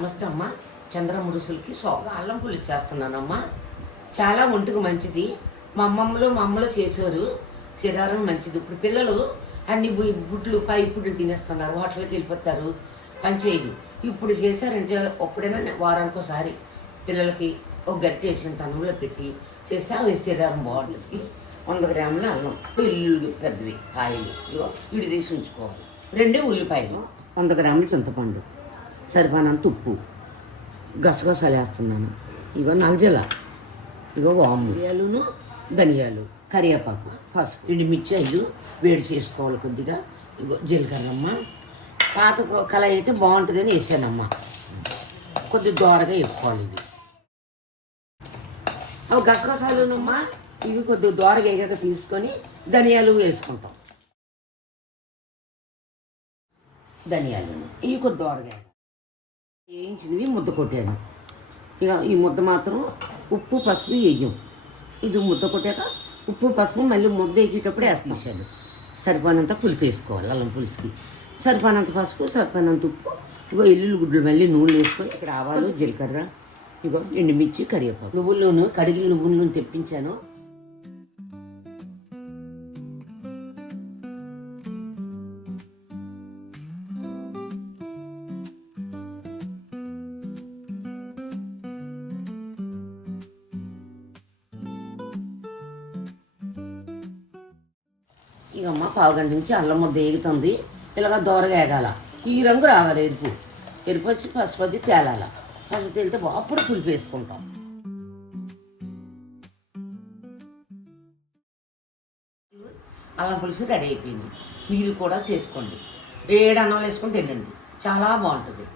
నమస్తే అమ్మ. చంద్రమురుసులకి సోగా అల్లం పులుసు చేస్తున్నానమ్మా. చాలా ఒంటికి మంచిది. మా అమ్మలు చేసేవారు. శరీరం మంచిది. ఇప్పుడు పిల్లలు అన్ని గుడ్లు పై గుడ్లు తినేస్తున్నారు, హోటల్కి వెళ్ళిపోతారు, పనిచేయదు. ఇప్పుడు చేశారంటే ఎప్పుడైనా వారానికి ఒకసారి పిల్లలకి ఒక గట్టి వేసిన తనంలో పెట్టి చేస్తే అవి శరీరం బాగుంటుంది. 100 గ్రాముల అల్లం, వెల్లుల్లి పెద్దవి కాయలు ఇవి తీసి ఉంచుకోవాలి. 2 ఉల్లిపాయలు, 100 గ్రాముల చింతపండు, సరిపోనంత ఉప్పు, గసగసాలు వేస్తున్నాను. నలజల, వాముయాలును, ధనియాలు, కరివేపాకు, పసుపు, ఎండుమిర్చి 5 వేడి చేసుకోవాలి. కొద్దిగా జీలకర్రమ్మ. పాత కళాయి అయితే బాగుంటుందని వేసానమ్మా. కొద్దిగా దోరగా వేసుకోవాలి. అవి గసగసాలునమ్మా. ఇవి కొద్దిగా దోరగా వేయక తీసుకొని ధనియాలు వేసుకుంటాం. ధనియాలు ఇవి కొద్ది దోరగా వేయించినవి ముద్ద కొట్టాను. ఈ ముద్ద మాత్రం ఉప్పు పసుపు వేయం. ఇది ముద్ద కొట్టాక ఉప్పు పసుపు మళ్ళీ ముద్ద వేసేటప్పుడు తీసాను. సరిపోయినంత పులుపు వేసుకోవాలి. అల్లం పులుసుకి సరిపోయినంత పసుపు, సరిపోయినంత ఉప్పు. ఎల్లుల్లి గుడ్లు మళ్ళీ నూనె వేసుకొని ఇక్కడ ఆవాలు, జీలకర్ర, ఎండుమిర్చి, కరివేపాకు, నువ్వులను కడిగిన నువ్వులను తెప్పించాను. అమ్మ పావుగంట నుంచి అల్లం ముద్ద వేగుతుంది. ఇలాగ దోరగా వేగాల. ఈ రంగు రావాలి. ఎరుపు వచ్చి పసుపు అది తేలాల. పసుపు తేలితే అప్పుడు పులుపు వేసుకుంటాం. అల్లం పులుసు రెడీ అయిపోయింది. మీరు కూడా చేసుకోండి. వేడి అన్నం వేసుకొని తినండి, చాలా బాగుంటుంది.